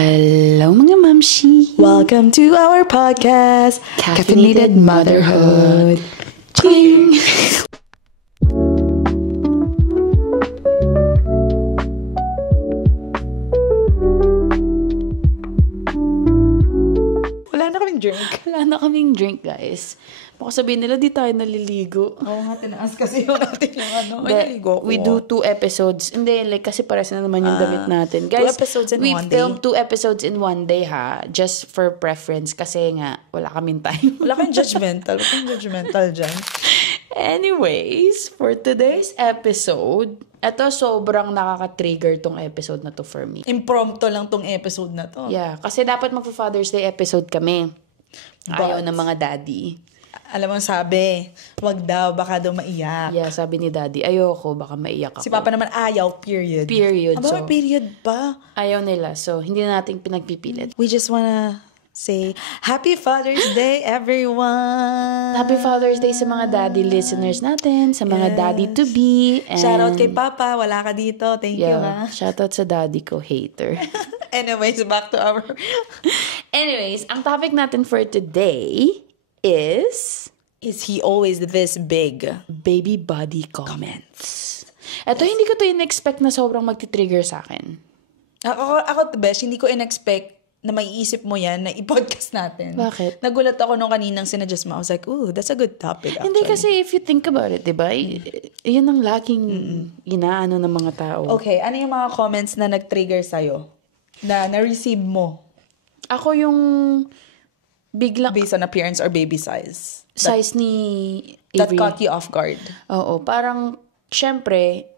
Hello mga mamshi! Welcome to our podcast, Caffeinated Motherhood! Ching! Wala na kaming drink. Wala na kaming drink, guys. Baka sabihin nila, di tayo naliligo. Oo nga, tinaas kasi yung natin yung ano. But we do 2 episodes. Hindi, like, kasi pares na naman yung damit natin. Guys, 2 episodes in we one day. filmed 2 episodes in one day, ha? Just for preference. Kasi nga, wala kaming time. Wala kang judgmental. Wala kang judgmental dyan. Anyways, for today's episode, eto sobrang nakaka-trigger tong episode na to for me. Impromptu lang tong episode na to. Yeah, kasi dapat magpa-Father's Day episode kami. Ayaw ng mga daddy. Alam mo, sabi, wag daw, baka daw maiyak. Yeah, sabi ni daddy, ayoko, baka maiyak ako. Si Papa naman, ayaw, period. Period. Aba, may period pa. Ayaw nila, so hindi na natin pinagpipilit. We just wanna say, Happy Father's Day, everyone! Happy Father's Day sa mga daddy listeners natin, sa mga daddy-to-be. And Shoutout kay Papa, wala ka dito. Thank you, ha? Shoutout sa daddy ko, hater. Anyways, back to our... Anyways, ang topic natin for today is he always this big? baby body comments. Ito, hindi ko to in-expect na sobrang magti-trigger sa akin. Ako, Besh, hindi ko in-expect na maiisip mo yan na i-podcast natin. Bakit? Nagulat ako nung kaninang sinadjust mo. I was like, ooh, that's a good topic, actually. Hindi kasi if you think about it, diba? Yun ang laging inaano ng mga tao. Okay, ano yung mga comments na nag-trigger sa'yo? Na na-receive mo? Ako yung biglang Based on appearance or baby size? size ni That Avery. caught you off guard? Oo, parang, syempre,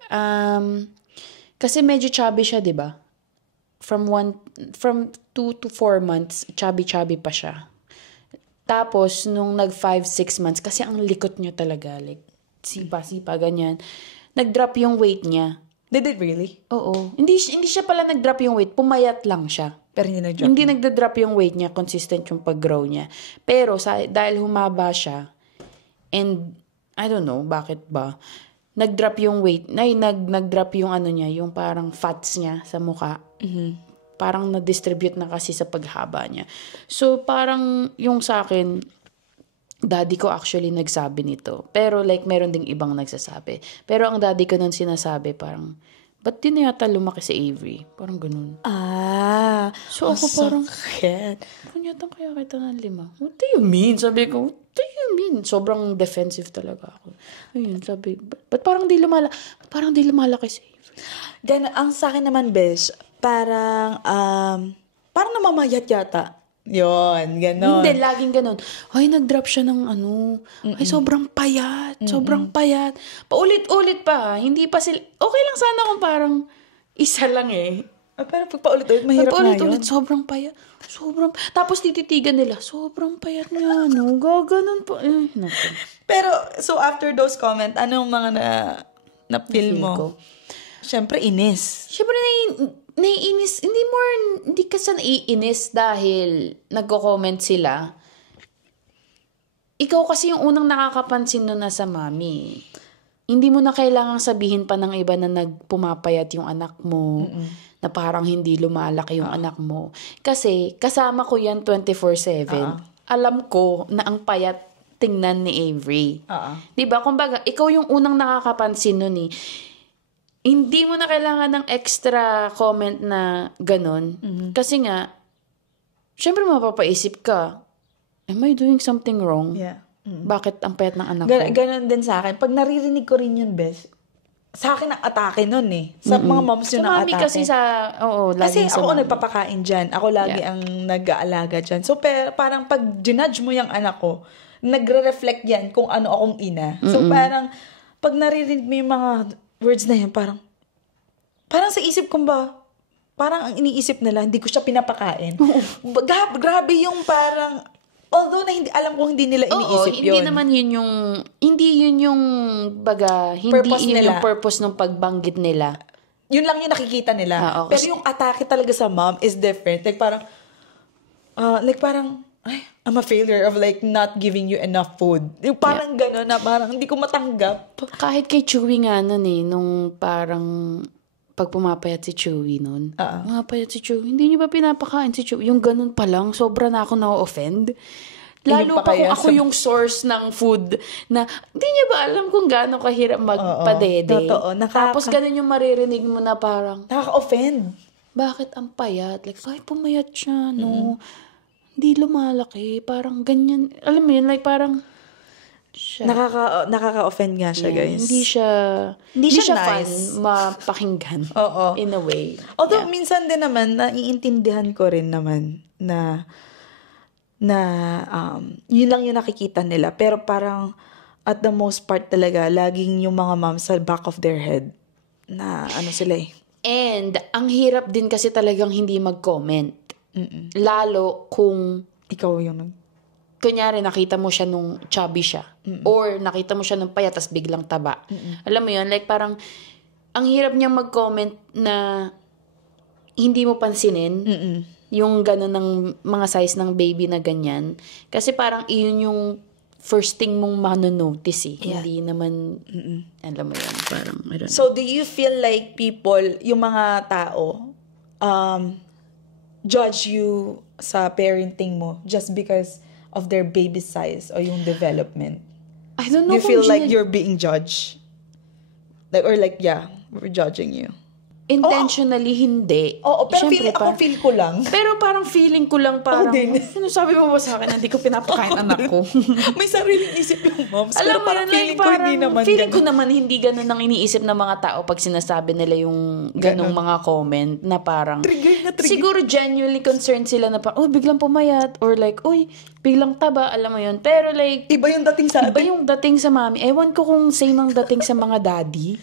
kasi medyo chubby siya, diba? From 2 to 4 months, chubby pa siya. Tapos, nung 5-6 months, kasi ang likot niya talaga, like, sipa, ganyan. Nag-drop yung weight niya. Did it really? Oo. Hindi siya pala nag-drop yung weight, pumayat lang siya. Pero hindi nag-drop? Hindi nagda-drop yung weight niya, consistent yung pag-grow niya. Pero dahil humaba siya, and I don't know, bakit ba, nag-drop yung weight, nag-drop yung ano niya, yung parang fats niya sa mukha. Parang na-distribute na kasi sa paghaba niya. So, parang yung sa akin, daddy ko actually nagsabi nito. Pero like, meron ding ibang nagsasabi. Pero ang daddy ko nun sinasabi, parang, ba't di na yata lumaki si Avery? Parang ganun. So ako parang, kunyatan kaya kita ng 5. What do you mean? Sabi ko, what do you mean? Sobrang defensive talaga ako. Ayun, sabi, ba't parang di lumalaki si Avery? Ang sa akin naman, Besh, parang namamayat yata. Yon, ganon. Hindi, laging ganon. Ay, nag-drop siya ng ano. Ay, sobrang payat. Sobrang payat. Paulit-ulit pa. Hindi pa sila. Okay lang sana kung parang isa lang eh. Pero pag paulit-ulit, mahirap na yun. Paulit-ulit, sobrang payat. Tapos tititigan nila, sobrang payat niya. No, gaganon pa. Pero, so after those comments, anong mga na-feel mo? Ko. Siyempre, inis. Siyempre, naiinis. Hindi kasi naiinis dahil nagko-comment sila. Ikaw kasi yung unang nakakapansin nun na sa mami. Hindi mo na kailangang sabihin pa ng iba na nagpumapayat yung anak mo. Na parang hindi lumalaki yung anak mo. Kasi kasama ko yan 24/7. Alam ko na ang payat tingnan ni Avery. Diba? Kumbaga, ikaw yung unang nakakapansin nun eh. Hindi mo na kailangan ng extra comment na ganon. Kasi nga, syempre mapapaisip ka, am I doing something wrong? Yeah. Bakit ang payat ng anak ko? Ganon din sa akin. Pag naririnig ko rin yun, Bes, sa akin ang atake nun eh. Sa mga moms yun ang atake. Sa mami kasi kasi laging sa ako mami. nagpapakain dyan. Ako lagi ang nag-aalaga dyan. So, parang pag ginudge mo yung anak ko, nagre-reflect yan kung ano akong ina. So, parang, pag naririnig mo yung mga words na yan, parang sa isip ko ba, parang ang iniisip nila, hindi ko siya pinapakain. Grabe yung parang, although na alam ko hindi nila iniisip yun. Hindi yun yung baga, hindi Purpose yun nila. yung purpose ng pagbanggit nila. Yun lang yung nakikita nila. Okay. Pero yung atake talaga sa mom is different. Like parang, I'm a failure of like not giving you enough food. Yung parang gano'n na parang hindi ko matanggap. Kahit kay Chewy nga nun eh, nung parang pag pumapayat si Chewy nun, pumapayat si Chewy, hindi niyo ba pinapakain si Chewy? Yung ganun pa lang, sobra na ako na-offend. Lalo pa kung ako yung source ng food na hindi niya ba alam kung gaano kahirap magpadede. Totoo. Tapos ganun yung maririnig mo na parang, nakaka-offend. bakit ang payat? Like, ay, pumayat siya, no? Hindi lumalaki. Parang ganyan. Alam mo yun, like parang, Nakaka-offend nga siya, guys. Hindi siya nice. fun mapakinggan. In a way. Although, minsan din naman, naiintindihan ko rin naman na yun lang yung nakikita nila. Pero parang, at the most part talaga, laging yung mga moms sa back of their head na sila eh. And, ang hirap din kasi talagang hindi mag-comment. Lalo kung ikaw yung kunyari, nakita mo siya nung chubby siya. Or nakita mo siya nung payat, tas biglang taba. Alam mo yun, like parang, ang hirap niyang mag-comment na hindi mo pansinin yung gano'n ng mga size ng baby na ganyan. Kasi parang iyon yung first thing mong manonotice eh. Yeah. Hindi naman, alam mo yun, parang, I don't know. So, do you feel like people, yung mga tao, judge you sa parenting mo just because of their baby size or yung development? I don't know. Do you feel like you're being judged? Like, or like, yeah, we're judging you. Intentionally, hindi. Oo, pero Siyempre, feel ko lang. Pero parang feeling ko lang parang, sabi mo ba sa akin, hindi ko pinapakain anak ko? May sariling isip yung moms. Alam pero mo parang yun, feeling like, ko hindi naman feeling ko naman hindi ganun ang iniisip ng mga tao pag sinasabi nila yung ganung mga comment na parang, trigger. Siguro genuinely concerned sila na parang, biglang pumayat, or like, biglang taba, alam mo yun. Pero like, iba yung dating sa atin. Iba yung dating sa mami. Ewan ko kung same ang dating sa mga daddy.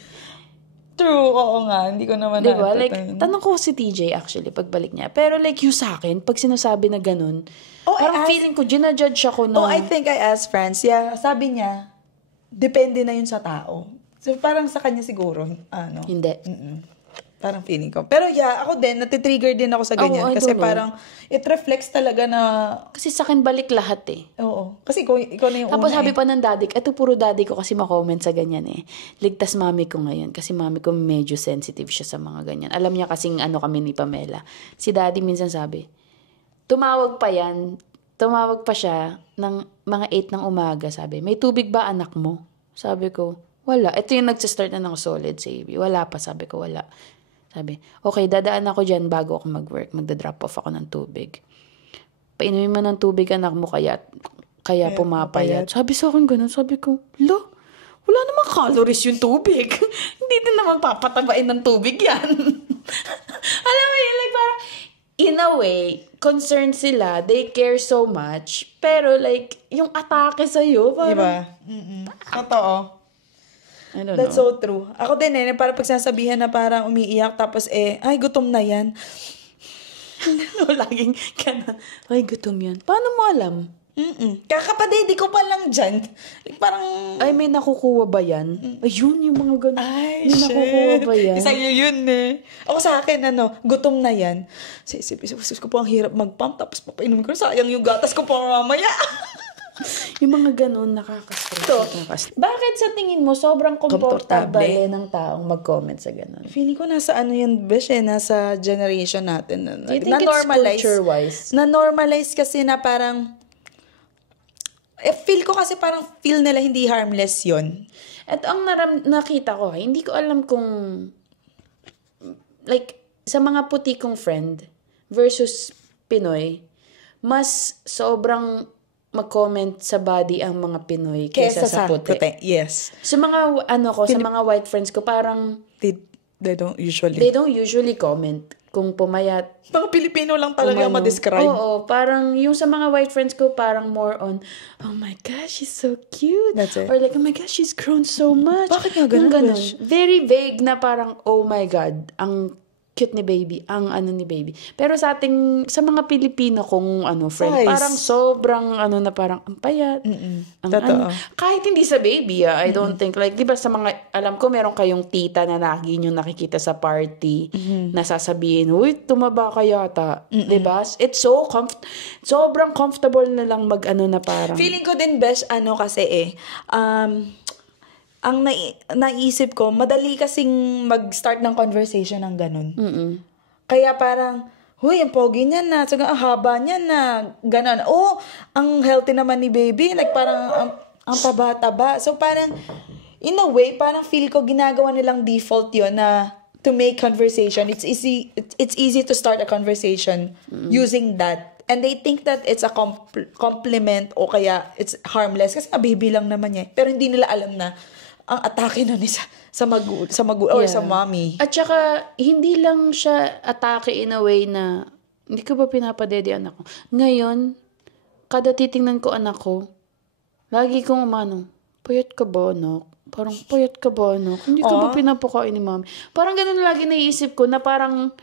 True, oo nga. Hindi ko naman diba? Like, tanong ko si TJ actually, pagbalik niya. Pero like, yung sa akin, pag sinasabi na ganun, parang feeling ko, ginajudge ako na... I think I asked friends. Yeah, sabi niya, depende na yun sa tao. So, parang sa kanya siguro, Hindi. Parang feeling ko. Pero yeah, ako din, natitrigger din ako sa ganyan. Kasi parang, it reflects talaga na... Kasi sa akin, balik lahat eh. Oo. Kasi ikaw na yung Tapos sabi pa ng daddy, ito puro daddy ko kasi makomment sa ganyan eh. Ligtas mami ko ngayon. Kasi mami ko medyo sensitive siya sa mga ganyan. Alam niya kasing kami ni Pamela. Si daddy minsan sabi, tumawag pa siya ng mga 8 ng umaga. Sabi, may tubig ba anak mo? Sabi ko, wala. Ito yung nagsistart na ng solid sabi. Wala pa, sabi ko, wala. Sabi, okay, dadaan ako dyan bago ako mag-work. Magda-drop off ako ng tubig. Painumin mo ng tubig anak mo kaya pumapayat. Sabi sa akin ganun. Sabi ko, wala namang calories yung tubig. Hindi din naman papatabain ng tubig yan. Alam mo yun, like parang, in a way, concerned sila. They care so much. Pero like, yung atake sa'yo, parang... Diba? Totoo. That's so true. Ako din parang pag sinasabihan na parang umiiyak tapos ay gutom na yan. Laging ganun. Ay gutom yan. Paano mo alam? Kakapadedi ko pa lang dyan. Like, parang... Ay, may nakukuha ba yan? Ayun, yung mga ganun. Ay, may nakukuha ba yan? Isa yun eh. Ako sa akin, gutom na yan. Sa isip ko po ang hirap mag-pump tapos papainumin ko. Sayang yung gatas ko pa mamaya. Yung mga ganun, nakaka-stress. Bakit sa tingin mo, sobrang komportable ng taong mag-comment sa ganun? Feeling ko nasa yan, Besh, nasa generation natin. Do you think it's culture-wise? Na-normalize kasi na parang, feel ko kasi parang feel nila hindi harmless yon. At ang nakita ko, hindi ko alam kung, like, sa mga puti kong friend versus Pinoy, mas sobrang mag-comment sa body ang mga Pinoy kesa sa puti. Yes. Sa mga sa mga white friends ko parang they don't usually comment kung pumayat. Mga Pilipino lang talaga yung ma-describe. Oo, parang yung sa mga white friends ko parang more on, oh my gosh, she's so cute. That's it. Or like, oh my gosh, she's grown so much. Bakit nga ganun? Very vague na parang, oh my God, ang cute ni baby, ang ni baby. Pero sa mga Pilipino kong friend, parang sobrang na parang ang payat. Kahit hindi sa baby, I don't think, like, di ba sa mga, alam ko meron kayong tita na lagi nyo nakikita sa party, na sasabihin, uy, tumaba ka yata. Di ba? It's so sobrang comfortable na lang na parang. Feeling ko din, Besh, kasi ang naisip ko, madali kasing mag-start ng conversation ng ganun. Kaya parang, huy, ang pogi niya na, ang haba niya na, ganun. Oh, ang healthy naman ni baby, like parang ang taba-taba. So parang, in a way, parang feel ko ginagawa nilang default yun na to make conversation. It's easy to start a conversation using that. And they think that it's a compliment o kaya it's harmless kasi baby lang naman niya. Pero hindi nila alam na ang atake nun is sa or sa mommy. At saka, hindi lang siya atake in a way na, hindi ko ba pinapadede anak ko? Ngayon, kada titingnan ko anak ko, lagi kong payat ka ba anak? Parang, payat ka ba anak? Hindi ka ba pinapakain ni mami? Parang ganun lagi naiisip ko na parang,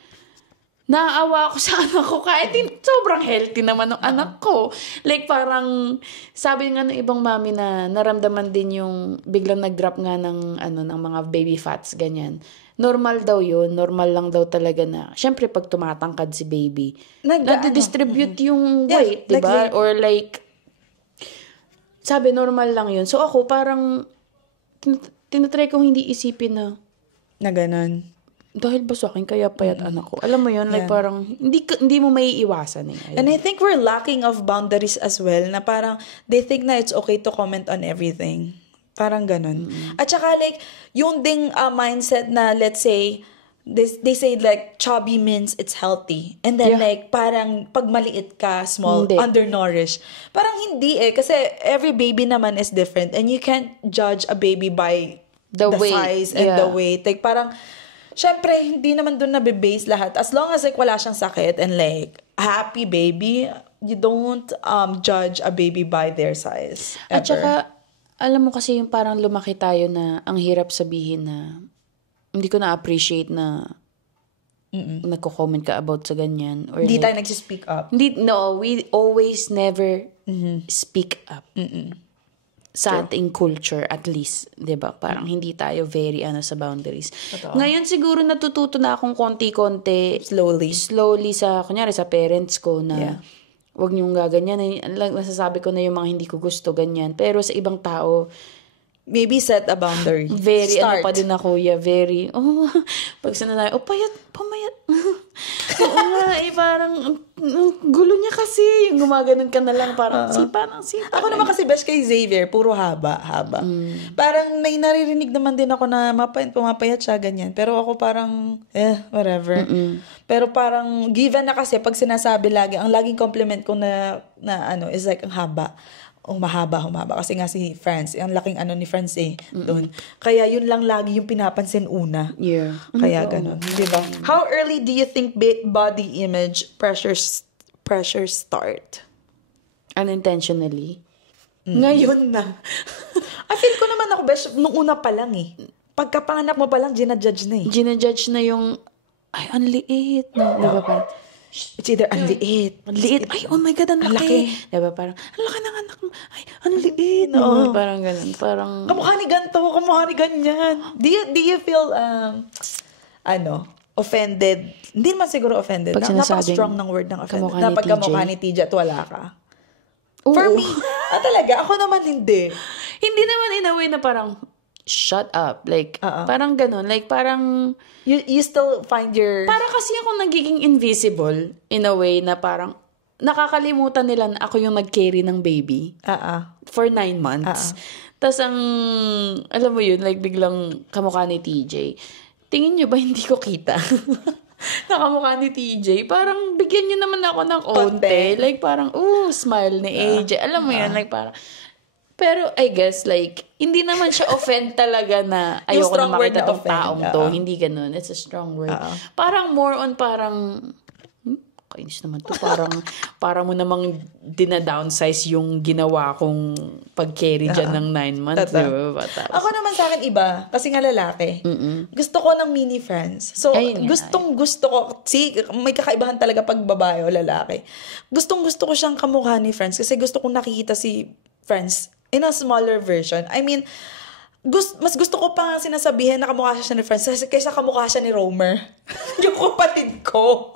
naaawa ako sa anak ko kahit sobrang healthy naman ng anak ko. Like parang sabi nga ng ibang mami na naramdaman din yung biglang nag-drop nga ng ng mga baby fats ganyan. Normal daw yun. Normal lang daw talaga na. Syempre pag tumatangkad si baby, nadi-distribute yung weight, yeah, diba? Or like sabi normal lang yun. So ako parang tinatry kong hindi isipin na ganun. Dahil ba sa akin, kaya payat anak ko. Alam mo yun, like parang, hindi mo maiiwasan eh. And I think we're lacking of boundaries as well, na parang, they think na it's okay to comment on everything. Parang ganun. At saka like, yung ding mindset na, let's say, they say like, chubby means it's healthy. And then like, parang, pag maliit ka, small, undernourished. Parang hindi kasi every baby naman is different. And you can't judge a baby by the size and the weight. Like, parang, syempre, hindi naman dun nabe-base lahat. As long as like wala siyang sakit and like happy baby, you don't judge a baby by their size. Ever. At saka, alam mo kasi yung parang lumaki tayo na ang hirap sabihin na hindi ko na-appreciate na nagko-comment ka about sa ganyan. Or hindi like, tayo nagsispeak up. No, we always never speak up. Sa ating culture at least, 'di ba? Parang hindi tayo very sa boundaries. Totoo. Ngayon siguro natututo na akong konti-konti slowly sa kunyari sa parents ko na wag niyong gaganyan. Nasasabi ko na yung mga hindi ko gusto ganyan. Pero sa ibang tao, maybe set a boundary. Very pa din ako, very pag sanay, pamayat. Oo nga, parang gulo niya kasi. Yung gumaganon ka na lang, parang sipa. Ako naman kasi best kay Xavier, puro haba. Parang may naririnig naman din ako na pumapayat siya, ganyan. Pero ako parang, whatever. Pero parang, given na kasi, pag sinasabi lagi, ang laging compliment ko na is like, ang haba. Mahaba. Kasi nga si France, ang laking ni France doon. Kaya yun lang lagi yung pinapansin una. Yeah. Kaya ganun. Diba? How early do you think body image pressures start? Unintentionally? Ngayon na. I feel ko naman ako, besh, nung una pa lang Pagkapanganak mo pa lang, ginajudge na Ginajudge na yung, ay, ang liit. No? Diba pa? It's either ang liit. Ay, oh my God, ang laki. Diba parang, ang laki ng anak mo. Ay, ang liit. No? Parang ganun. Parang, kamukha ni ganito, kamukha ni ganyan. Do you feel, offended? Hindi naman siguro offended. Napaka-strong ng word ng offended. Na pag kamukha ni TJ at wala ka. For me, talaga, ako naman hindi. Hindi naman in a way na parang, shut up. Like, parang ganun. Like, parang, you still find your... Para kasi ako nagiging invisible in a way na parang nakakalimutan nila na ako yung nag-carry ng baby for 9 months. Tapos alam mo yun, like biglang kamukha ni TJ. Tingin nyo ba hindi ko kita? Nakamukha ni TJ. Parang bigyan nyo naman ako ng onte. Like parang, smile ni AJ. Alam mo yun, like parang... Pero I guess like hindi naman siya offend talaga na ayoko na makita tong taong to. Hindi ganun. It's a strong word. Parang more on parang kainis naman to. Parang mo namang dina-downsize yung ginawa kong pag-carry dyan ng 9 months. Diba? Ako naman sa akin iba. Kasi nga lalaki. Gusto ko ng mini friends. So, gusto ko. See, may kakaibahan talaga pag babae o lalaki. Gusto ko siyang kamukha ni friends. Kasi gusto kong nakikita si friends in a smaller version. I mean, mas gusto ko pa sinasabihin na kamukha siya ni Franz kaysa kamukha siya ni Romer. Yung kapatid ko.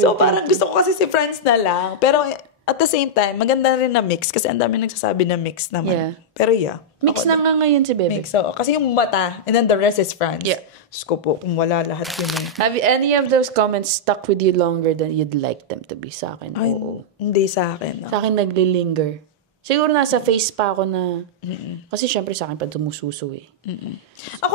So, parang gusto ko kasi si Franz na lang. Pero, at the same time, maganda rin na mix kasi ang dami nagsasabi na mix naman. Yeah. Pero yeah. Mix na nga ngayon si Bebe. Mix, so, kasi yung mata, and then the rest is France. Yeah. Diyos ko po, kung wala lahat yun eh. Have any of those comments stuck with you longer than you'd like them to be? Sa akin, Ay, oo. hindi sa akin. No? Sa akin, naglilinger. Siguro nasa face pa ako na, kasi syempre sa akin pa dumususo eh. Ako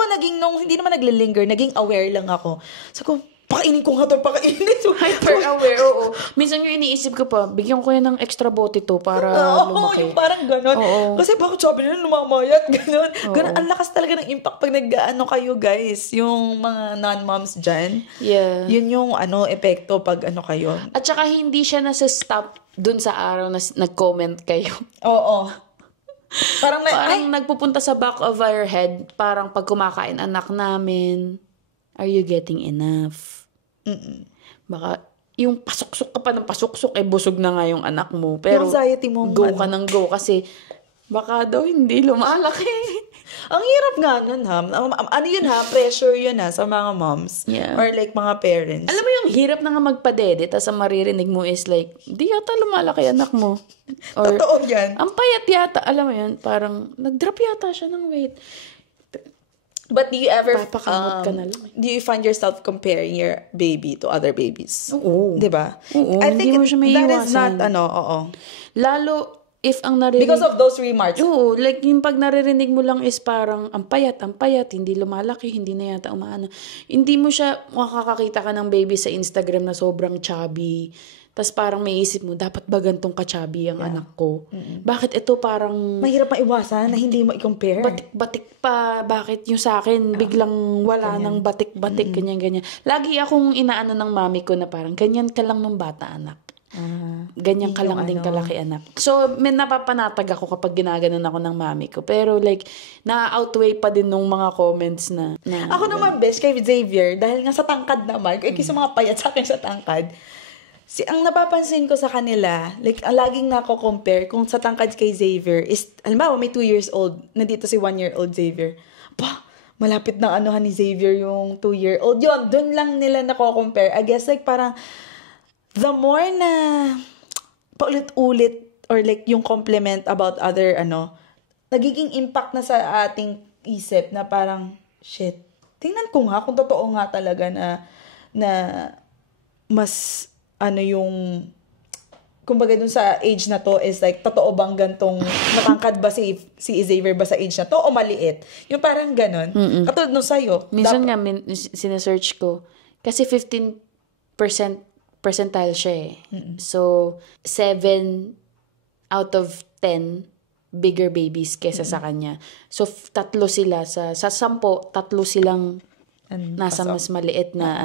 hindi naman naglilinger, naging aware lang ako. So, pakainin ko nga to, pakainin. Hyper aware, oo. Minsan yung iniisip ko pa, bigyan ko yan ng extra bote to para lumaki. Yung parang ganon. Oo. Kasi bakit sabi nila lumamayat, ganon. Ganon, ang lakas talaga ng impact pag nag-ano kayo guys, yung mga non-moms dyan. Yeah. Yun yung epekto pag kayo. At saka hindi siya nasa-stop dun sa araw na nag-comment kayo. Oo. Parang nagpupunta sa back of our head, parang pag kumakain anak namin, are you getting enough? Baka, yung pasuksok ka pa ng pasuksok, busog na nga yung anak mo. Pero, yung anxiety mo, go ka ng go kasi, baka daw hindi lumalaki. Ang hirap nga nun, ha? Ano yun, ha? Pressure yun, ha? Sa mga moms. Yeah. Or like, mga parents. Alam mo yung hirap na nga magpadede, tapos ang maririnig mo is like, di yata lumalaki anak mo. Or, totoo yan. Ang payat yata, alam mo yun, parang, nag-drop yata siya ng weight. But do you ever, Papakamot ka na lang. do you find yourself comparing your baby to other babies? Oo. Diba? Oo, I think hindi mo siya that is maiiwasan. not, oo. Lalo, if ang naririnig... Because of those remarks. Oo, like yung pag naririnig mo lang is parang ang payat, hindi lumalaki, hindi na yata umaano. Hindi mo siya, makakakita ka ng baby sa Instagram na sobrang chubby. Tapos parang may isip mo, dapat ba gantong ka-chubby ang anak ko? Bakit ito parang... Mahirap maiwasan na hindi mo i-compare. Batik-batik pa. Bakit yung sa akin, biglang wala ng batik-batik, ganyan-ganyan. Lagi akong inaano ng mami ko na parang, ganyan ka lang nung bata, anak. Ganyan ka lang din kalaki, anak. So, may napapanatag ako kapag ginaganon ako ng mami ko. Pero like, na-outweigh pa din nung mga comments na Ako naman, best kay Xavier, dahil nga sa tangkad naman, kasi mga payat sa akin sa tangkad, ang napapansin ko sa kanila, like, laging nako-compare kung sa tangkad kay Xavier is, alam mo, may 2 years old, nandito si 1-year-old Xavier. Malapit na anuhan ni Xavier yung 2-year-old. Yun, dun lang nila nako-compare. I guess, like, parang, the more na paulit-ulit or like yung compliment about other, nagiging impact na sa ating isip na parang, shit, tingnan ko nga kung totoo nga talaga na mas, yung, kumbaga dun sa age na to is like, totoo bang gantong, matangkad ba si Xavier ba sa age na to o maliit? Yung parang ganon. Katulad nung sa'yo. Minsan nga, sinesearch ko, kasi 15% percentile siya eh. So, 7 out of 10 bigger babies kesa sa kanya. So, 3 sila. Sa 10, 3 silang nasa mas maliit na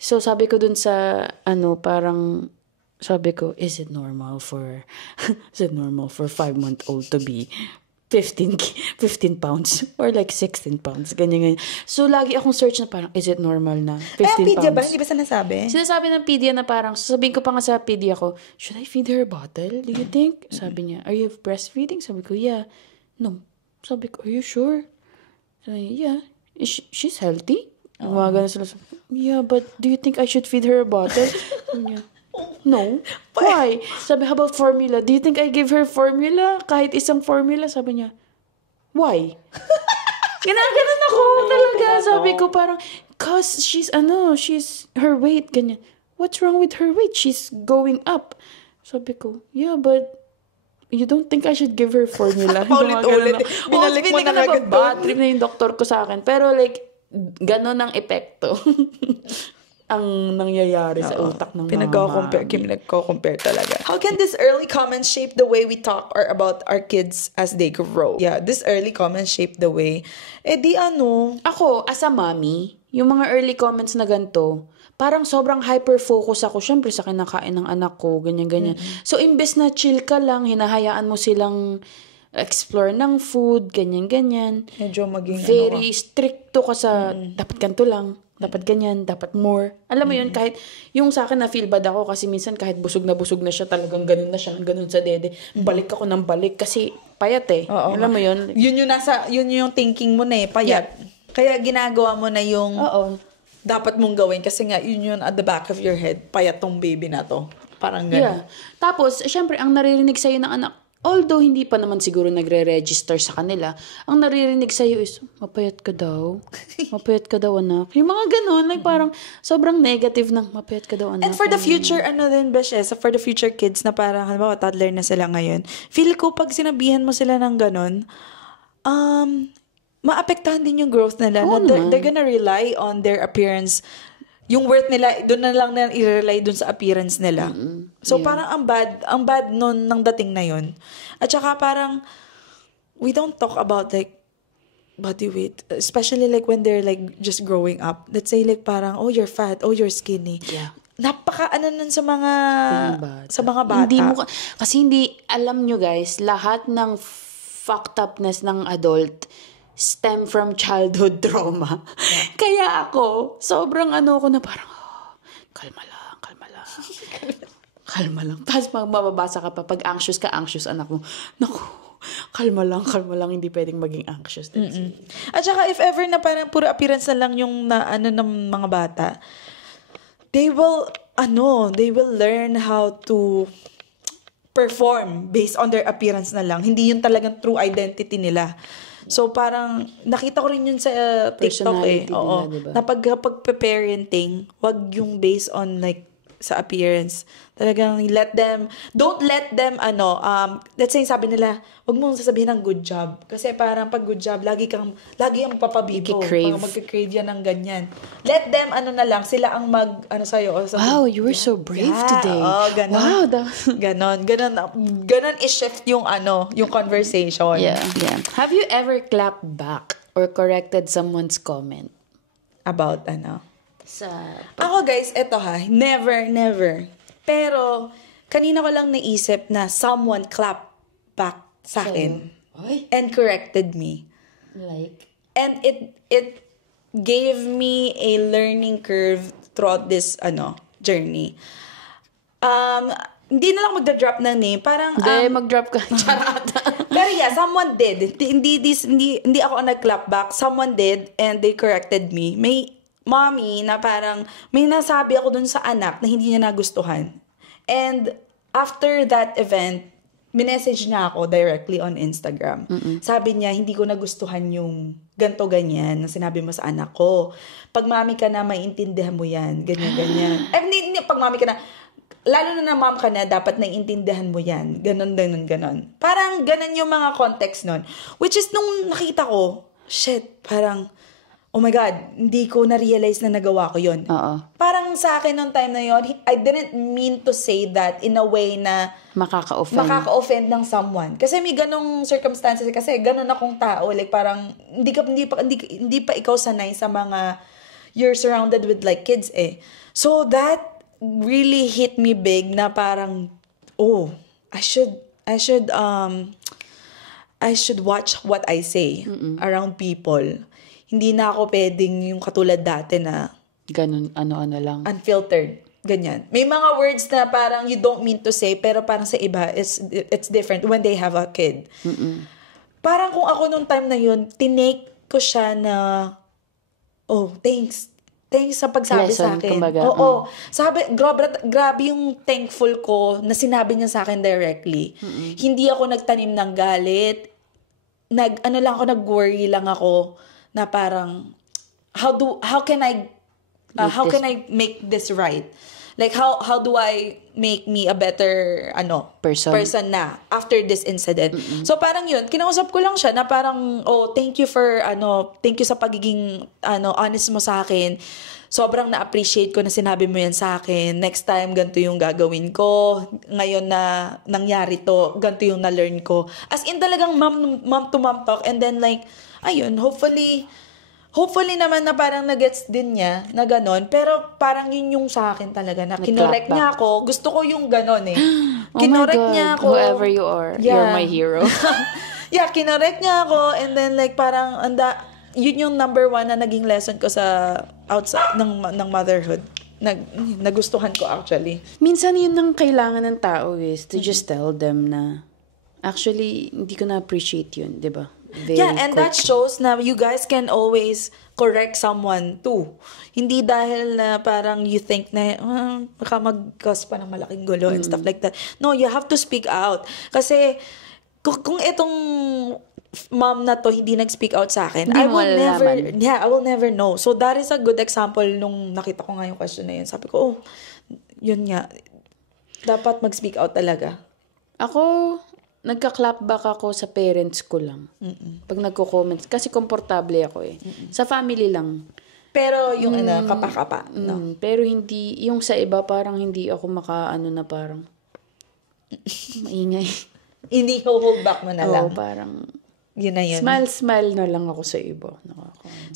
So, sabi ko dun sa, parang, sabi ko, is it normal for 5-month-old to be 15 pounds or like 16 pounds, ganyan. So, lagi akong search na parang, is it normal na 15 pounds? Pedia ba? Hindi ba sinasabi? Sinasabi ng pedia na parang, sasabihin ko pa nga sa pedia ko, should I feed her a bottle? Do you think? Sabi niya, are you breastfeeding? Sabi ko, yeah. No. Sabi ko, are you sure? Sabi niya, yeah. She's healthy? Mga ganun sila. Yeah, but do you think I should feed her a bottle? Sabi niya, no. Why? Sabi, how about formula? Do you think I give her formula? Kahit isang formula? Sabi niya, why? Ginaganon ako talaga. Sabi ko parang, cause she's her weight, ganyan. What's wrong with her weight? She's going up. Sabi ko, yeah, but you don't think I should give her formula? Paulit-ulit. Binalik mo na agad bad trip na yung doktor ko sa akin. Pero like, ganon ang epekto. Ang nangyayari sa utak ng mga mami. Pinagko-compare talaga. How can these early comments shape the way we talk or about our kids as they grow? Yeah, these early comments shape the way. Ako, as a mommy, yung mga early comments na ganito, parang sobrang hyper-focus ako, syempre, sa kinakain ng anak ko, ganyan-ganyan. So, imbes na chill ka lang, hinahayaan mo silang explore ng food, ganyan-ganyan. Medyo maging very stricto ka sa, dapat ganito lang. Dapat ganyan, dapat more. Alam mo yun, kahit, yung sa akin na feel bad ako kasi minsan kahit busog na siya, talagang ganun na siya, ganun sa dede. Balik ako ng balik kasi payat eh. Oo, alam mo yun? Yun yung thinking mo na eh, payat. Yeah. Kaya ginagawa mo na yung dapat mong gawin kasi nga yun at the back of your head, payat tong baby na to. Parang gano'n. Yeah. Tapos, syempre, ang naririnig sa'yo ng anak, although hindi pa naman siguro nagre-register sa kanila, ang naririnig sa'yo is, mapayat ka daw. Mapayat ka daw, anak. Yung mga ganun, like parang sobrang negative ng mapayat ka daw, anak. And for the future, din, Besh, for the future kids na parang, halimbawa, toddler na sila ngayon, feel ko pag sinabihan mo sila ng ganun, maapektahan din yung growth nila. Oo Na they're gonna rely on their appearance. Yung worth nila, doon na lang na i-rely doon sa appearance nila. So, parang ang bad nun ng dating na yun. At saka parang, we don't talk about like, body weight. Especially like when they're like just growing up. Let's say like parang, oh, you're fat, oh, you're skinny. Yeah. Nun sa mga bata. Kasi hindi, alam nyo guys, lahat ng fucked upness ng adult stem from childhood trauma. Yeah. Kaya ako, sobrang ko na parang, kalma lang. Kalma lang. Tapos mababasa ka pa, pag anxious anak mo, naku, kalma lang, hindi pwedeng maging anxious. At saka if ever na parang puro appearance na lang yung ng mga bata, they will learn how to perform based on their appearance na lang. Hindi yun talagang true identity nila. So, parang, nakita ko rin yun sa TikTok Oo. Nila, diba? Na pag parenting, wag yung based on like, sa appearance. Talagang don't let them, let's say, sabi nila, wag mong sasabihin ng good job. Kasi parang pag good job, lagi ang papabibo. Parang magkikrave yan ng ganyan. Let them, na lang, sila ang sa'yo. Wow, you were so brave today. Oh, ganon. Wow. Ganon i-shift yung conversation. Yeah. Have you ever clapped back or corrected someone's comment? About Ako guys, eto never. Pero, kanina ko lang naisip na someone clapped back sa akin. And corrected me. Like? And it gave me a learning curve throughout this, journey. Hindi na lang magda-drop ng name. Parang, mag-drop ka. Charot. Pero yeah, someone did. Hindi ako nag-clap back. Someone did and they corrected me. May mommy na parang may nasabi ako dun sa anak na hindi niya nagustuhan. And after that event, minessage niya ako directly on Instagram. Sabi niya, hindi ko nagustuhan yung ganto-ganyan na sinabi mo sa anak ko. Pag mami ka na, maiintindihan mo yan. Ganyan. Pag mami ka na, lalo na mom ka na, dapat naiintindihan mo yan. Ganon. Parang ganon yung mga context nun. Which is, nung nakita ko, parang, oh my God, hindi ko na-realize na nagawa ko yun. Parang sa akin nung time na yun, I didn't mean to say that in a way na makaka-offend ng someone. Kasi may ganong circumstances, kasi ganon akong tao. Like parang, hindi pa ikaw sanay sa mga, you're surrounded with like kids So that really hit me big na parang, I should watch what I say around people. Hindi na ako pwedeng yung katulad dati na ganun, ano lang. Unfiltered. Ganyan. May mga words na parang you don't mean to say, pero parang sa iba, it's different when they have a kid. Parang kung ako nung time na yun, tinake ko siya na, thanks. Thanks sa pagsabi lesson, sa akin. Kumbaga. Sabi, grabe yung thankful ko na sinabi niya sa akin directly. Hindi ako nagtanim ng galit. Nag-worry lang ako na parang how can I make this right? Like how do I make me a better person na after this incident? So parang yun, kinausap ko lang siya na parang thank you sa pagiging honest mo sa akin. Sobrang na-appreciate ko na sinabi mo yan sa akin. Next time, ganito yung gagawin ko. Ngayon na nangyari to, ganito yung na-learn ko. As in talagang mom to mom talk. And then like, ayun, hopefully naman na parang nagets din niya na ganon. Pero parang yun yung sa akin talaga na kinorek niya ako. Gusto ko yung ganon Kinorek niya ako. Whoever you are, you're my hero. Yeah, kinorek niya ako. And then like parang yun yung number 1 na naging lesson ko sa outside ng motherhood. Nagustuhan ko actually. Minsan yun ang kailangan ng tao is to just tell them na actually, hindi ko na-appreciate yun, di ba? Yeah, and that shows na you guys can always correct someone too. Hindi dahil na parang you think na baka mag-cause pa ng malaking gulo and stuff like that. No, you have to speak out. Kasi kung itong mom na to hindi nag-speak out sa akin, I will never know. So that is a good example nung nakita ko nga yung question na yun. Sabi ko, yun nga. Dapat mag-speak out talaga. Ako, nagka-clap back ako sa parents ko lang. Pag nagko-comment. Kasi komportable ako eh. Sa family lang. Pero yung kapa-kapa. No? Pero hindi, yung sa iba parang hindi ako na parang maingay. Hindi hold back mo na lang. Oo, parang yun na yun. Smile na lang ako sa iba.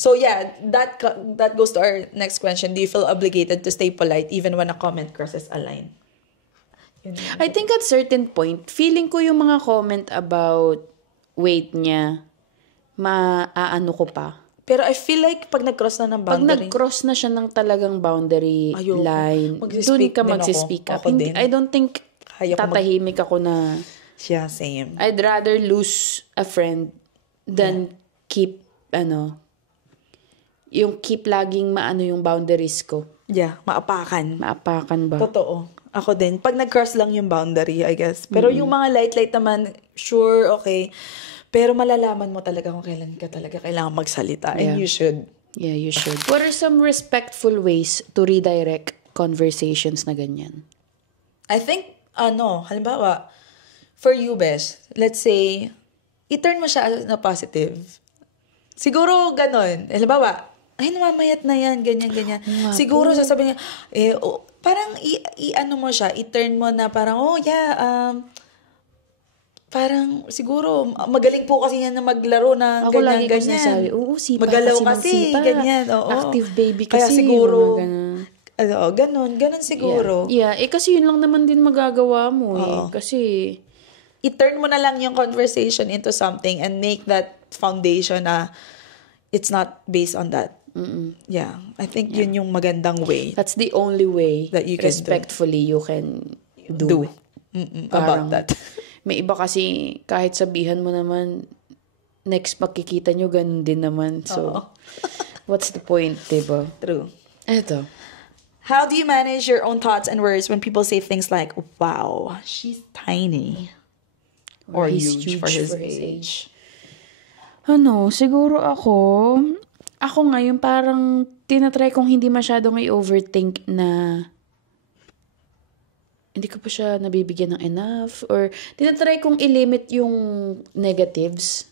So yeah, that goes to our next question. Do you feel obligated to stay polite even when a comment crosses a line? I think at certain point, feeling ko yung mga comment about weight niya, maaano ko pa. Pero I feel like pag nag-cross na ng boundary. Pag nag-cross na siya ng talagang boundary line, doon ka magsispeak up. I don't think tatahimik ako na. Yeah, same. I'd rather lose a friend than keep laging yung boundaries ko. Yeah, maapakan. Maapakan ba? Totoo. Ako din. Pag nag-cross lang yung boundary, I guess. Pero yung mga light naman, sure, okay. Pero malalaman mo talaga kung kailan ka talaga kailangan magsalita. Yeah. And you should. Yeah, you should. What are some respectful ways to redirect conversations na ganyan? I think, halimbawa, for you, Bes, let's say, i-turn mo siya na positive. Siguro, ganon. Halimbawa, ay, namamayat na yan, ganyan. Siguro, sasabihin niya, parang i-ano mo siya, i-turn mo na parang, parang siguro, magaling po kasi yan na maglaro na ako ganyan. Ako lagi ko sinasabi, sipa magalaw kasi, ganyan. Oo. Active baby kasi. Kaya siguro, ganon siguro. Yeah. Kasi yun lang naman din magagawa mo Kasi, i-turn mo na lang yung conversation into something and make that foundation na it's not based on that. Yeah. I think yun yung magandang way. That's the only way that you can respectfully you can do. About that. May iba kasi kahit sabihan mo naman next makikita nyo ganun din naman. So, what's the point, diba? True. Eto. How do you manage your own thoughts and words when people say things like, wow, she's tiny. Or he's huge for his age. Siguro ako ngayon parang tinatry kong hindi masyadong i-overthink na hindi ko pa siya nabibigyan ng enough or tinatry kong i-limit yung negatives.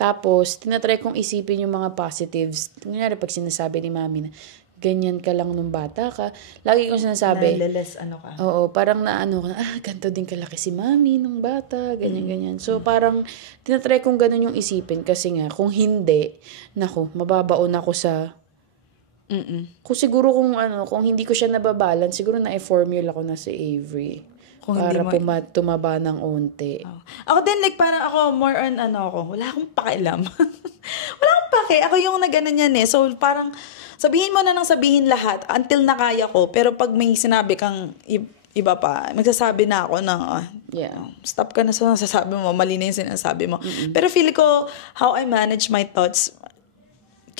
Tapos, tinatry kong isipin yung mga positives. Kunyari, pag sinasabi ni mami na ganyan ka lang nung bata ka, lagi kong sinasabi. Naliles ka. Oo, parang ganito din kalaki si mami nung bata, ganyan. So, parang tinatry kong ganun yung isipin kasi nga, kung hindi, mababaon ako sa kung siguro kung hindi ko siya nababalance, siguro na-formula ko na si Avery. Kung para tumaba ng onte. Ako din, parang ako, more on wala akong pakialam. Wala akong pake. Ako yung nag-ano yan eh. So, parang, sabihin mo na nang sabihin lahat until nakaya ko. Pero pag may sinabi kang iba pa, magsasabi na ako ng, stop ka na sa nasasabi mo, mali na yung sinasabi mo. Pero feel ko, how I manage my thoughts,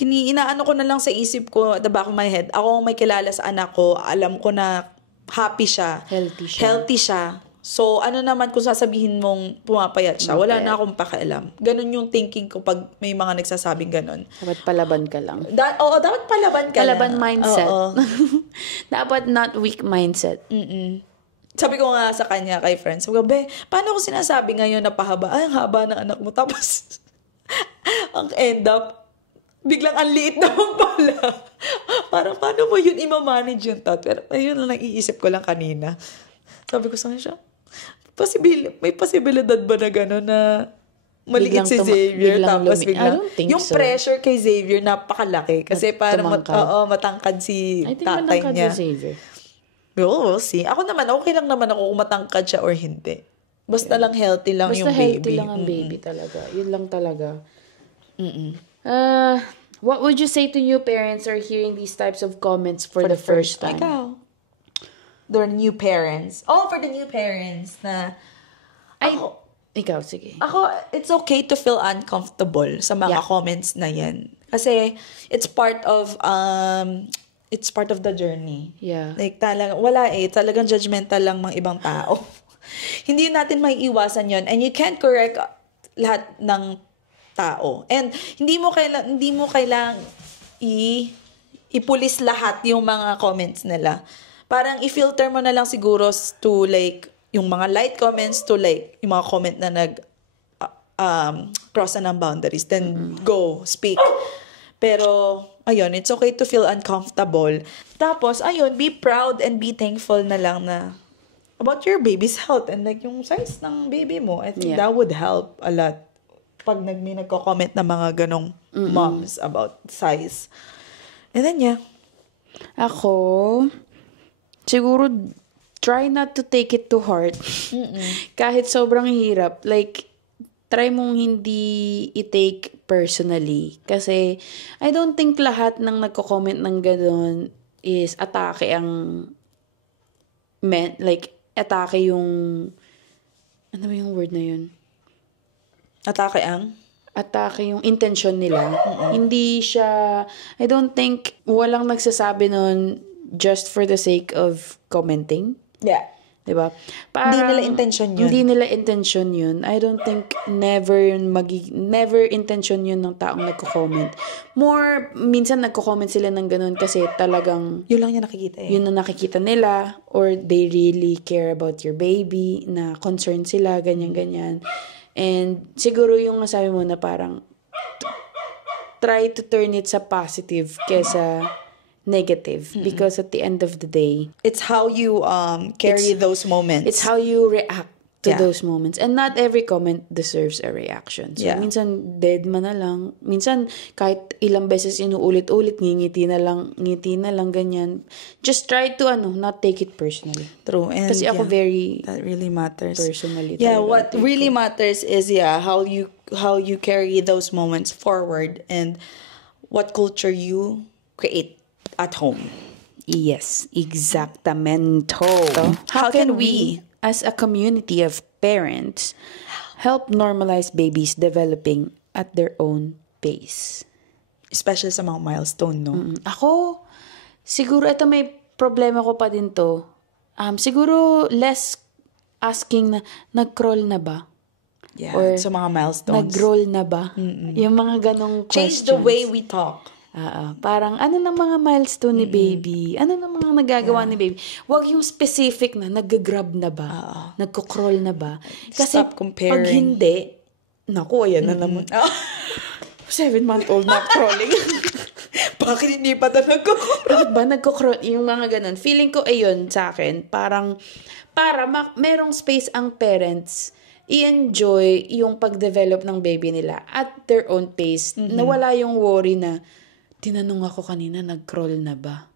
inaano ko na lang sa isip ko, at the back of my head, ako may kilala sa anak ko, alam ko na happy siya. Healthy siya. So, naman kung sasabihin mong pumapayat siya, wala na akong pakialam. Ganun yung thinking ko pag may mga nagsasabing ganun. Dapat palaban ka lang. Dapat palaban ka lang. Palaban mindset. Dapat not weak mindset. Sabi ko nga sa kanya, kay friends, sabi ko, paano ko sinasabi ngayon na pahaba? Ay, ang haba ng anak mo. Tapos, ang end up, biglang ang liit naman pala. Parang, paano mo yun i-manage yung thought? Pero, ayun lang naiisip ko lang kanina. Sabi ko sa kanya, may posibilidad ba na gano'n na maliit si Xavier? Tapos biglang, yung pressure kay Xavier, napakalaki. Kasi parang matangkad si tatay niya. Si Xavier. We'll see. Ako naman, okay lang naman ako kung matangkad siya or hindi. Basta lang healthy lang yung baby. Basta healthy lang ang baby talaga. Yun lang talaga. What would you say to new parents or hearing these types of comments for the first time? Ikaw. The new parents. For the new parents na Ikaw, sige. Ako, it's okay to feel uncomfortable sa mga comments na yan. Kasi, it's part of the journey. Yeah. Like, talagang judgmental lang mga ibang tao. Hindi natin may iwasan yon, and you can't correct lahat ng tao. And hindi mo kailangang ipulis lahat yung mga comments nila. Parang i-filter mo na lang siguro to like yung mga light comments to like yung mga comment na cross na ng boundaries, then go speak. Pero ayun, it's okay to feel uncomfortable. Tapos ayun, be proud and be thankful na lang na about your baby's health and like yung size ng baby mo. I think that would help a lot pag may nagko-comment na mga ganong moms about size. And then Ako, siguro, try not to take it to heart. Kahit sobrang hirap. Like, try mong hindi i-take personally. Kasi, I don't think lahat ng nagko-comment ng gano'n is atake atake yung, ano ba yung word na yun? Atake yung intention nila. Hindi siya, I don't think, walang nagsasabi nun just for the sake of commenting. Yeah. Diba? Hindi nila intention yun. Hindi nila intention yun. I don't think never intention yun ng taong nagko-comment. More, minsan nagko-comment sila ng ganun kasi talagang yun lang yung nakikita eh. Yun ang nakikita nila, or they really care about your baby, na concerned sila, ganyan-ganyan. And siguro yung nasabi mo na parang try to turn it sa positive kesa negative, because at the end of the day, it's how you carry those moments. It's how you react to those moments. And not every comment deserves a reaction. So, minsan dead man na lang. Minsan, kahit ilang beses inuulit-ulit, ngiti na lang, ganyan. Just try to, not take it personally. True. And kasi ako very, that really matters. Personally. Yeah, what really matters is, how you carry those moments forward and what culture you create at home. Yes, exactamento. How can we, as a community of parents, help normalize babies developing at their own pace? Especially sa mga milestone, no? Ako, siguro ito may problema ko pa din to. Siguro less asking na, nag-crawl na ba? Yeah, or sa mga milestones. Nag-roll na ba? Yung mga ganong questions. Change the way we talk. Parang, ano ng mga milestone ni baby? Ano ng mga nagagawa ni baby? Huwag yung specific na, nag-grab na ba? Nagko-crawl na ba? Kasi, stop comparing. Pag hindi, naku, ayan na naman. 7-month-old na crawling. Bakit hindi pa ito nagko-crawl? Bakit ba nagko-crawl? Yung mga ganun. Feeling ko, ayun, sa akin, parang, merong space ang parents i-enjoy yung pag-develop ng baby nila at their own pace. Nawala yung worry na, tinanong ako kanina, nag-crawl na ba?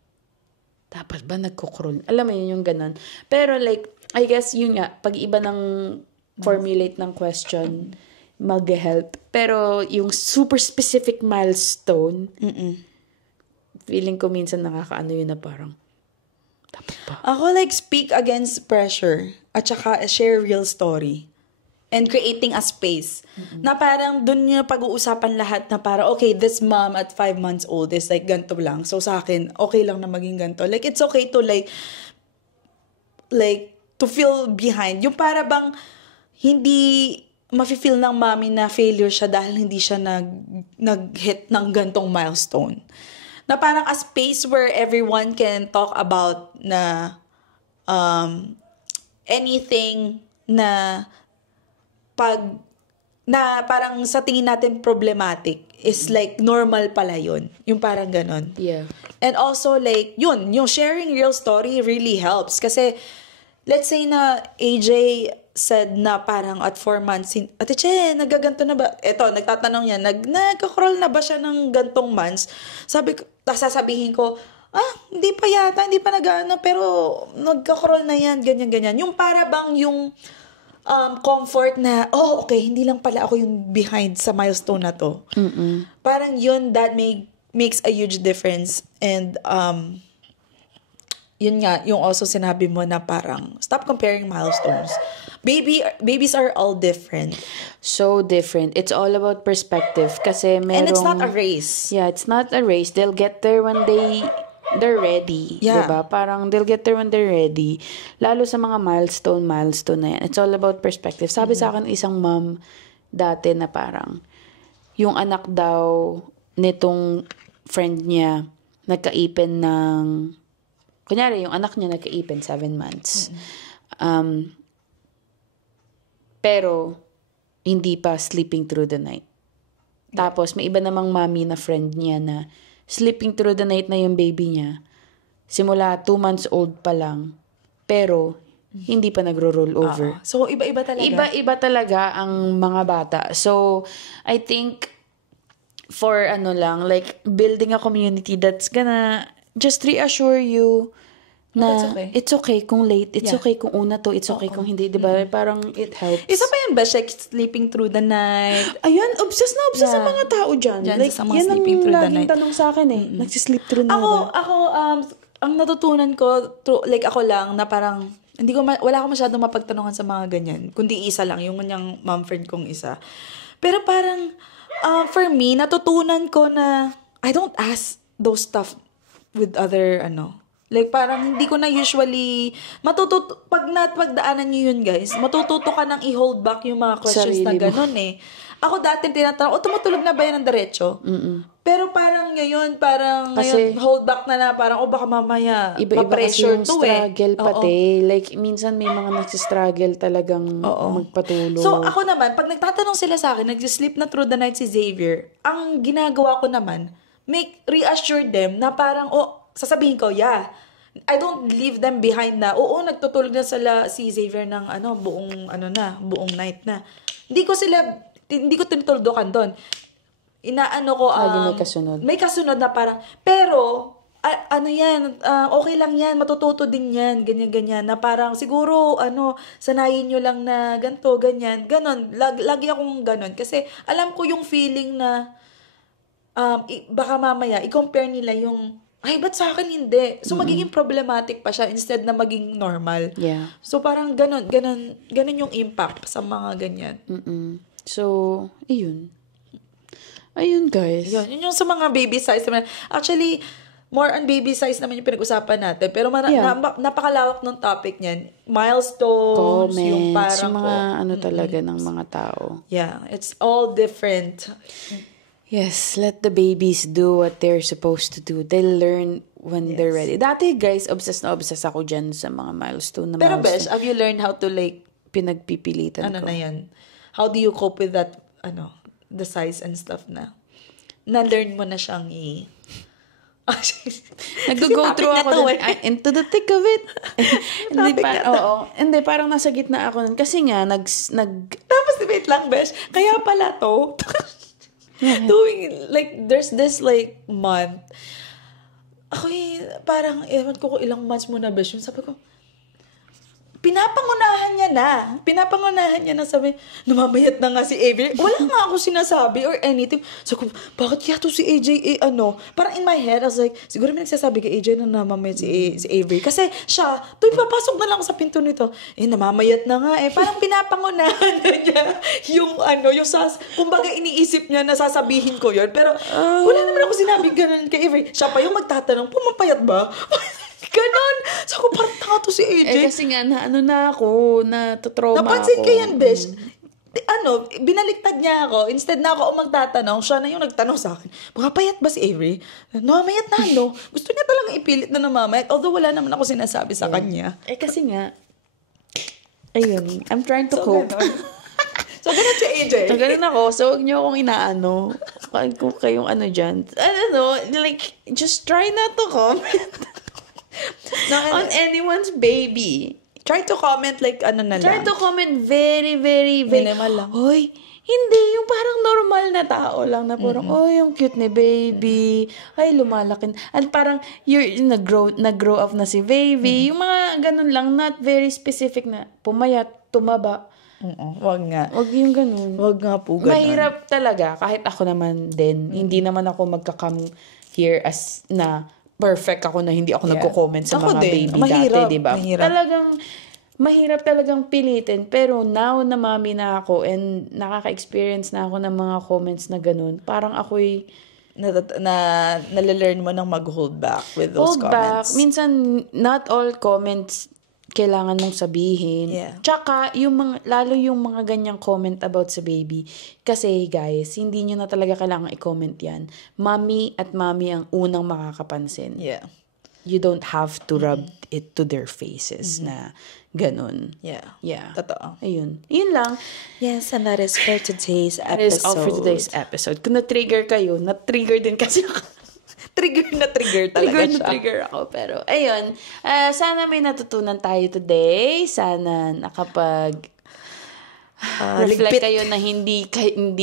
Dapat ba nagko-crawl? Alam mo yun, yung ganun. Pero like, I guess yun nga, pag iba ng formulate ng question, mag-help. Pero yung super specific milestone, feeling ko minsan nakakaano yun na parang, dapat ba? Ako like speak against pressure at saka share real story. And creating a space. Na parang dun yung pag-uusapan lahat na parang, okay, this mom at 5 months old is like ganito lang. So sa akin, okay lang na maging ganito. Like, it's okay to like, to feel behind. Yung para bang, hindi mafe-feel ng mommy na failure siya dahil hindi siya nag-hit ng gantong milestone. Na parang a space where everyone can talk about na anything na parang sa tingin natin problematic is like normal pala yun. Yung parang ganon. Yeah. And also like, yung sharing real story really helps. Kasi, let's say na AJ said na parang at 4 months, Ate Che, nagaganto na ba? Eto, nagtatanong niya, nagka-crawl na ba siya ng gantong months? Sasabihin ko, hindi pa yata, hindi pa nag-ano, pero nagka-crawl na yan, ganyan-ganyan. Yung para bang yung comfort na, okay, hindi lang pala ako yung behind sa milestone na to. Parang yun, that makes a huge difference. And, yun nga, yung also sinabi mo na parang, stop comparing milestones. babies are all different. So different. It's all about perspective. Kasi merong... And it's not a race. Yeah, it's not a race. They'll get there when they're ready. Yeah. Diba? Parang they'll get there when they're ready. Lalo sa mga milestone na yan. It's all about perspective. Sabi sa akin isang mom dati na parang yung anak daw nitong friend niya nagkaipin ng... Kunyari, yung anak niya nagkaipin 7 months. Pero, hindi pa sleeping through the night. Tapos, may iba namang mami na friend niya na sleeping through the night na yung baby niya. Simula 2 months old pa lang. Pero, hindi pa nagro-roll over. So, iba-iba talaga. Iba-iba talaga ang mga bata. So, I think, for like, building a community that's gonna just reassure you na it's okay kung late, it's okay kung una to, it's okay kung hindi, diba? Parang it helps. Isa pa yan ba, like sleeping through the night? Ayan, obsessed ang mga tao dyan. Like, yan ang laging tanong sa akin eh. Nagsisleep through na ba? Ako, ang natutunan ko, like ako lang, na parang, wala ako masyadong mapagtanungan sa mga ganyan. Kundi isa lang, yung kanyang mom friend kong isa. Pero parang, for me, natutunan ko na, I don't ask those stuff with other, like, parang hindi ko na usually, pagdaanan nyo yun, guys, matututo ka nang i-hold back yung mga questions na ganun eh. Ako dati tinatanong, tumutulog na ba yan ng diretso? Pero parang ngayon, kasi, hold back na parang, baka mamaya, iba-iba ma-pressure kasi yung struggle pati. Like, minsan may mga nagsistruggle talagang magpatulog. So, ako naman, pag nagtatanong sila sa akin, nag-sleep na through the night si Xavier, ang ginagawa ko naman, reassure them na parang, sasabihin ko, I don't leave them behind na, nagtutulog na si Xavier ng buong night na. Hindi ko tinutuldokan doon. Inaano ko, may kasunod na parang, pero, okay lang yan, matututo din yan, ganyan, na parang, siguro, sanayin nyo lang na ganito, ganyan, ganon, lagi akong ganon, kasi, alam ko yung feeling na, baka mamaya, i-compare nila yung, ba't sa akin hindi? So, magiging problematic pa siya instead na maging normal. Yeah. So, parang ganon yung impact sa mga ganyan. So, ayun, guys. Yun yung sa mga baby size naman. Actually, more on baby size naman yung pinag-usapan natin. Pero napakalawak ng topic niyan. Milestones, comments, yung parang yung mga talaga ng mga tao. Yeah, it's all different. Yes, let the babies do what they're supposed to do. They'll learn when they're ready. Dati, guys, obsessed ako dyan sa mga milestone. Pero, Besh, have you learned how to pinagpipilitan ko? Na yan? How do you cope with that, the size and stuff na? Na-learn mo na siyang Nag-go through ako dun, into the thick of it. Hindi, parang nasa gitna ako nun. Kasi nga, Tapos, wait lang, Besh. Kaya pala to. Doing, there's this, month. Ako parang, ewan ko kung ilang months mo na, Besh. Sabi ko, pinapangunahan niya na sabi, namamayat na nga si Avery. Wala nga ako sinasabi or anything. So, bakit kaya to si AJ, parang in my head, I was like, siguro may nagsasabi kay AJ na namamayat si Avery. Kasi siya, papasok na lang sa pinto nito. Namamayat na nga Parang pinapangunahan na niya yung, kumbaga iniisip niya na sasabihin ko yun. Pero, wala naman ako sinabi ganun kay Avery. Siya pa yung magtatanong, pumapayat ba? Ganon. So, ako parang tanga to si AJ. Kasi nga, ako, natutrauma ako. Napansin ko yan, Besh. Binaliktad niya ako. Instead na ako magtatanong, siya na yung nagtanong sa akin, pumapayat ba si Avery? Namamayat na, Gusto niya talagang ipilit na namamayat. Although, wala naman ako sinasabi sa kanya. Kasi nga, ayun, I'm trying to cope. So, ganun si AJ. So, ganun ako. So, huwag niyo akong inaano. Kung kayong dyan. Just try not to comment. On anyone's baby. Try to comment na lang. Try to comment very, very, very. Minimal lang. Hoy, hindi. Yung parang normal na tao lang na parang, yung cute ni baby. Ay, lumalaki. At parang, nag-grow up na si baby. Yung mga ganun lang, not very specific na pumayat, tumaba. Wag nga. Wag yung ganun. Wag nga po ganun. Mahirap talaga. Kahit ako naman din. Hindi naman ako magka-come here as na perfect ako na hindi ako nagko-comment sa mga baby dati, diba? Talagang, mahirap talagang pilitin. Pero now na mami na ako and nakaka-experience na ako ng mga comments na ganun, parang ako'y nalalearn mo nang mag-hold back with those hold back. comments. Minsan, not all comments kailangan mong sabihin. Yeah. Tsaka, lalo yung mga ganyang comment about sa baby. Kasi, guys, hindi nyo na talaga kailangan i-comment yan. Mami at mami ang unang makakapansin. Yeah. You don't have to rub it to their faces na ganun. Yeah. Yeah. Totoo. Ayun. Yun lang. Yes, and that is for today's episode. That is all for today's episode. Kung na-trigger kayo, na-trigger din kasi ako. Trigger talaga siya. Trigger ako. Pero, ayun. Sana may natutunan tayo today. Sana reflect kayo na hindi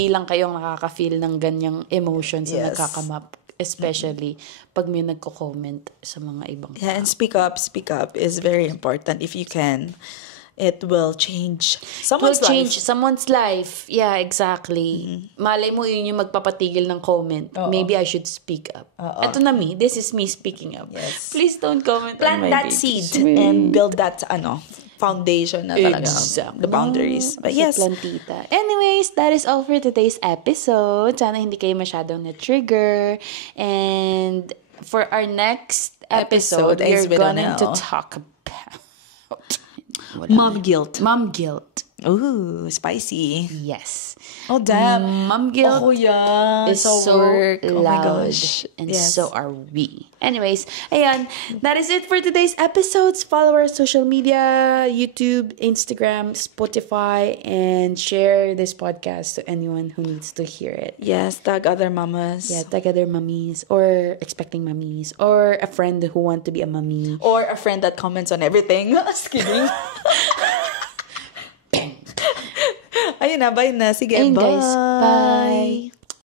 lang kayo nakaka-feel ng ganyang emotions na nagkakamap. Especially pag may nagko-comment sa mga ibang tao. Yeah, and speak up is very important if you can. It will change someone's life. Yeah, exactly. Malay mo yun yung magpapatigil ng comment. Maybe I should speak up. Ito na me. This is me speaking up. Yes. Please don't comment Plant on my that seed and build that foundation na talaga. The boundaries. But yes. Plantita. Anyways, that is all for today's episode. Sana hindi kayo masyadong na-trigger. And for our next episode we're going to talk about Mom guilt. Ooh, spicy. Yes. Oh, damn. Mom guilt is so work. loud. Oh my gosh. And so are we. Anyways, ayan. That is it for today's episodes. Follow our social media, YouTube, Instagram, Spotify, and share this podcast to anyone who needs to hear it. Yes, tag other mamas. Yeah, tag other mummies or expecting mummies or a friend who want to be a mummy. Or a friend that comments on everything. Just kidding. Ayun na, bye na. Sige, Ayun, bye. guys. Bye.